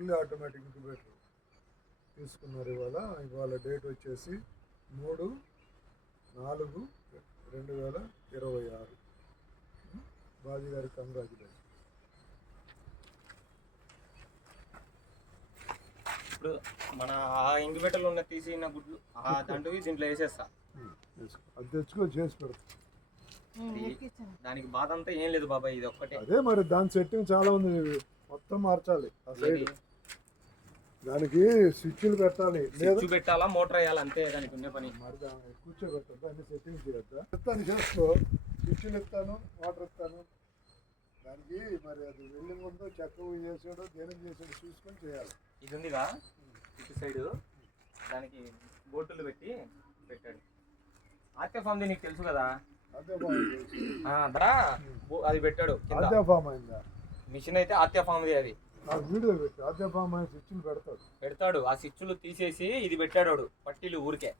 Fully automatic incubator తీసుకున్నారు. ఇవాళ date వచ్చేసి 3/4/2026. బాజీ గారికి కంగ్రాచులేషన్. ఇప్పుడు మన ఆ ఇంక్యుబేటర్లో ఉన్న తీసిన గుడ్లు దాంట్లో దీంట్లో వేసేస్తా. అది తెచ్చుకో, చేసి పెడతా. దానికి బాధ అంతా ఏం లేదు బాబాయ్, ఇది ఒక్కటే. అదే మరి దాని సెట్టింగ్ చాలా ఉంది, మొత్తం మార్చాలి. ఆ సైడ్ దానికి స్విచ్లు పెట్టాలి, స్విచ్ పెట్టాలా, మోటార్ వేయాలి, అంతే దానికి ఉన్న పని. మరి కూర్చోబెట్టద్దు, అన్ని సెట్టింగ్ చేయొద్దా? చెప్తాను, చేసుకో. స్విచ్లు ఇస్తాను, వాటర్ ఇస్తాను. దానికి మరి అది వెళ్ళి ముందు చెక్క చేసాడో దేనికి చేసాడో చూసుకొని చేయాలి. ఇది ఉందిగా ఇటు సైడు, దానికి బోటులు పెట్టాడు. ఆత్య ఫామ్ నీకు తెలుసు కదా, అది పెట్టాడు. మిషన్ అయితే ఆత్య ఫామ్ది, అది వీడియో పెట్టి ఆత్య ఫామ్ స్విచ్లు పెడతాడు. ఆ స్విచ్లు తీసేసి ఇది పెట్టాడు పట్టీలు ఊరికే.